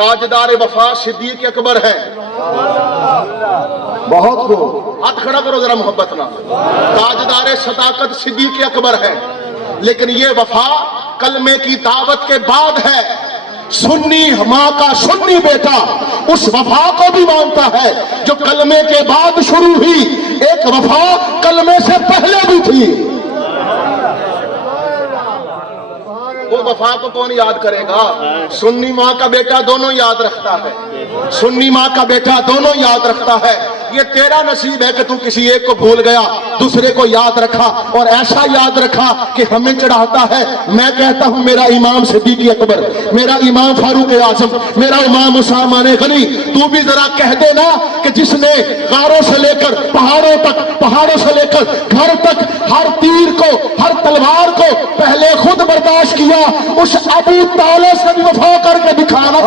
ताजदार वफा सिद्दीक अकबर है। बहुत को हाथ खड़ा करो जरा मोहब्बत ना। ताजदार सदाकत सिद्दीक अकबर है, लेकिन ये वफा कलमे की दावत के बाद है। सुन्नी माँ का सुन्नी बेटा उस वफा को भी मानता है जो कलमे के बाद शुरू हुई। एक वफा कलमे से पहले भी थी। वो वफा को कौन याद करेगा? सुन्नी माँ का बेटा दोनों याद रखता है, सुन्नी माँ का बेटा दोनों याद रखता है। ये तेरा नसीब है कि तू किसी एक को भूल गया, दूसरे को याद रखा, और ऐसा याद रखा कि हमें चढ़ाता है। मैं कहता हूं मेरा इमाम सिद्दीक अकबर, मेरा इमाम फारूक आजम, मेरा इमाम उसामा गनी, तू भी जरा कह देना कि जिसने गारों से लेकर पहाड़ों तक, पहाड़ों से लेकर घर तक हर तीर को, हर तलवार को पहले खुद बर्दाश्त किया, उस अबू तालिब से भी वफा करके दिखाना।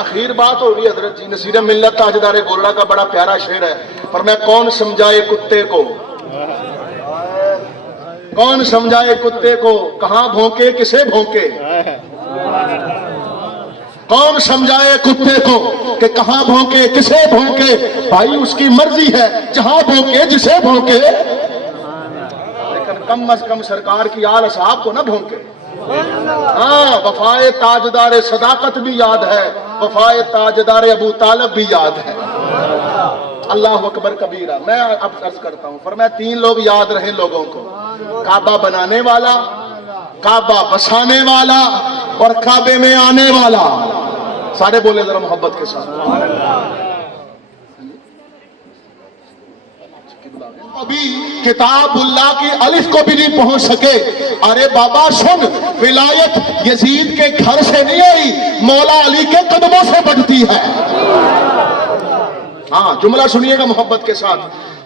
आखिर बात होगी हजरत जी। नसीर मिल्लत ताजदार गोलड़ा का बड़ा प्यारा शेर है, पर मैं कौन समझाए कुत्ते को, कौन समझाए कुत्ते को, कहां भौंके किसे भौंके। कौन समझाए कुत्ते को कि कहां भौंके किसे भौंके। भाई उसकी मर्जी है, जहां भौंके जिसे भौंके, लेकिन कम अज कम सरकार की आल साहब को ना भौंके। हाँ, वफाए ताजदार सदाकत भी याद है, वफाए ताजदार अबू तालिब भी याद है। अल्लाह अकबर कबीरा। मैं अब अर्ज करता हूं, फरमाया 3 लोग याद रहे लोगों को, काबा बनाने वाला, काबा बसाने वाला और काबे में आने वाला। सारे बोले जरा मोहब्बत के साथ। अभी किताबुल्लाह की अलिफ को भी नहीं पहुंच सके। अरे बाबा सुन, विलायत यजीद के घर से नहीं आई, मौला अली के कदमों से बढ़ती है। हाँ, जुमला सुनिएगा मोहब्बत के साथ।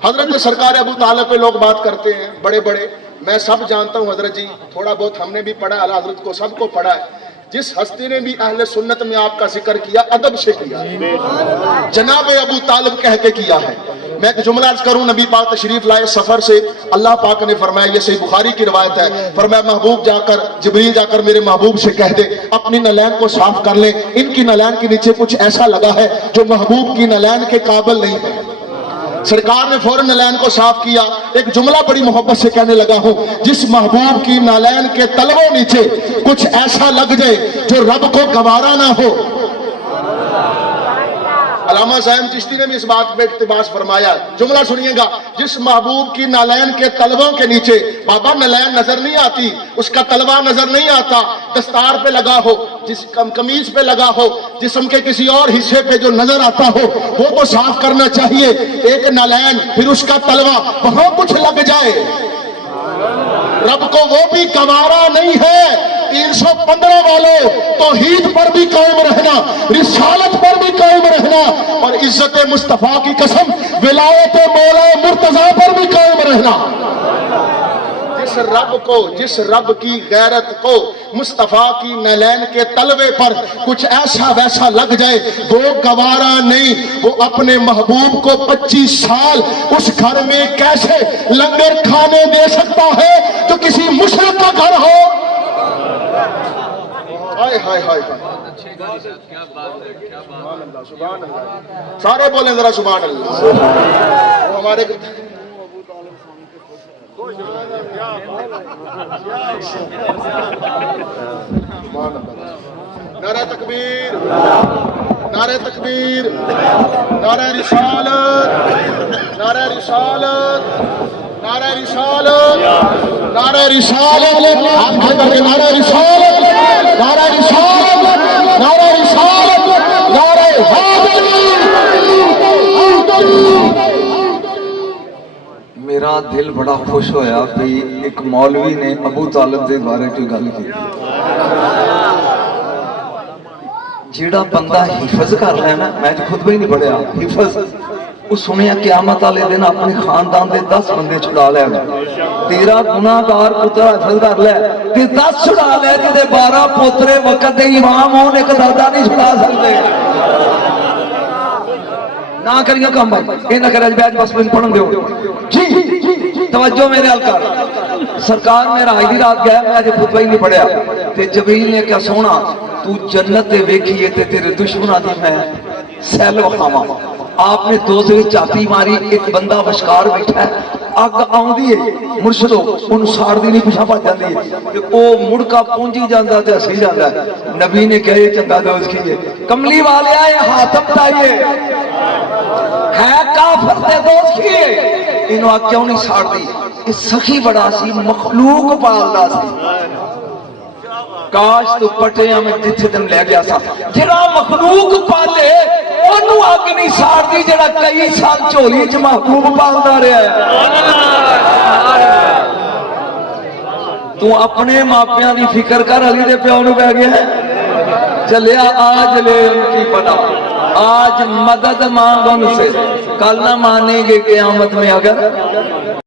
हजरत सरकार अबू तालिब पे लोग बात करते हैं बड़े बड़े, मैं सब जानता हूं हजरत जी, थोड़ा बहुत हमने भी पढ़ा, अला हजरत को सबको पढ़ा है। जिस हस्ती ने भी अहले सुन्नत में आपका जिक्र किया, अदब से किया, जनाब अबू तालिब कह के किया है। मैं एक जुमला अर्ज करूं, नबी पाक तशरीफ लाए सफर से, अल्लाह पाक ने फरमाया, ये सही बुखारी की रिवायत है, फरमाया महबूब जाकर, जिब्रील जाकर मेरे महबूब से कह दे अपनी नलैन को साफ कर ले, इनकी नलैन के नीचे कुछ ऐसा लगा है जो महबूब की नलैन के काबिल नहीं है। सरकार ने फौरन नलैन को साफ किया। एक जुमला बड़ी मोहब्बत से कहने लगा हूं, जिस महबूब की नलैन के तलवों नीचे कुछ ऐसा लग जाए जो रब को गवारा ना हो। अल्लामा साहब चिश्ती ने भी इस बात पे इक्तिबास फरमाया। जुमला सुनिएगा, जिस महबूब की नालैन के तलवों के नीचे, बाबा नलैन नजर नहीं आती, उसका तलवा नजर नहीं आता, दस्तार पे लगा हो, जिस कमीज पे लगा हो, जिस्म के किसी और हिस्से पे जो नजर आता हो, वो तो साफ करना चाहिए। एक नालैन फिर उसका तलवा, वहां कुछ लग जाए, रब को वो भी गवारा नहीं है। 315 वालों, तौहीद पर भी कायम रहना, रिसालत पर भी कायम रहना, और इज्जत मुस्तफा की कसम विलायत मौला मुर्तजा पर भी कायम रहना। जिस रब की गैरत को मुस्तफा की नलैन के तलवे पर कुछ ऐसा वैसा लग जाए, वो गवारा नहीं। वो अपने महबूब को 25 साल उस घर में कैसे लंगर खाने दे सकता है जो किसी मुशरिक का घर हो। हाय हाय हाय, सुभान अल्लाह, सारे बोले जरा सुभान अल्लाह। हमारे नारा तकबीर, नारा तकबीर, नारा रिसालत, नारा रिसालत, नारा रिसालत, नारा रिसालत, नारा रिसालत, नारा रिसालत, नारा रिसालत, नारा हैदरी। मेरा दिल बड़ा खुश होया कि एक मौलवी ने अबू तालिब के बारे कोई गल की। जिहड़ा बंदा हिफज कर लेना, मैं खुद भी नहीं पढ़िया हिफज, वो सुनिया क़यामत वाले दिन अपने खानदान के 10 बंदे छुड़ा लेगा। तेरा गुनाहगार पुत्र हिफज कर ले, 10 छुड़ा ले, 12 पोतरे वक्त इमाम होने एक दादा नहीं छुड़ा सकते। ना करियो काम भाई, ये ना करे बैठ बस मैंने पढ़न दो जी। तवज्जो मेरे हाल कर। सरकार मेरा आज दी रात गया, मैं अजे खुतबा ही नहीं पढ़िया ते जबरील ने क्या सोना तू जन्नत ते वेखी ते तेरे दुश्मनां दी मैं सैल वखावा। आपने दोस्त में चापी मारी, एक बंदा विचकार बैठा है, अग आउंदी है मुर्शदो उन्हें साड़दी नहीं, पिछा भज जाती है ते ओ मुड़का पहुंची जाता ते हसी जाता है। नबी ने कहा चंगा दोस्त की है, कमली वाले आए हाथम ताइए है काफर दे दोस्त की है, इन्हों आ क्यों नहीं साड़दी? ये सखी बड़ा सी, मखलूक पालदा सी। काश तू पटिया में जिथे दिन ले गया सा, जेड़ा मखलूक पाले ओनू अग नहीं साड़दी, जेड़ा कई साल झोली च महबूब पालदा रहा है। तू अपने मापियां दी फिक्र कर, अली दे प्यो नू पै गया चलिया आज ले उनकी पता, आज मदद मांग उनसे, कल ना मानेंगे क़यामत में अगर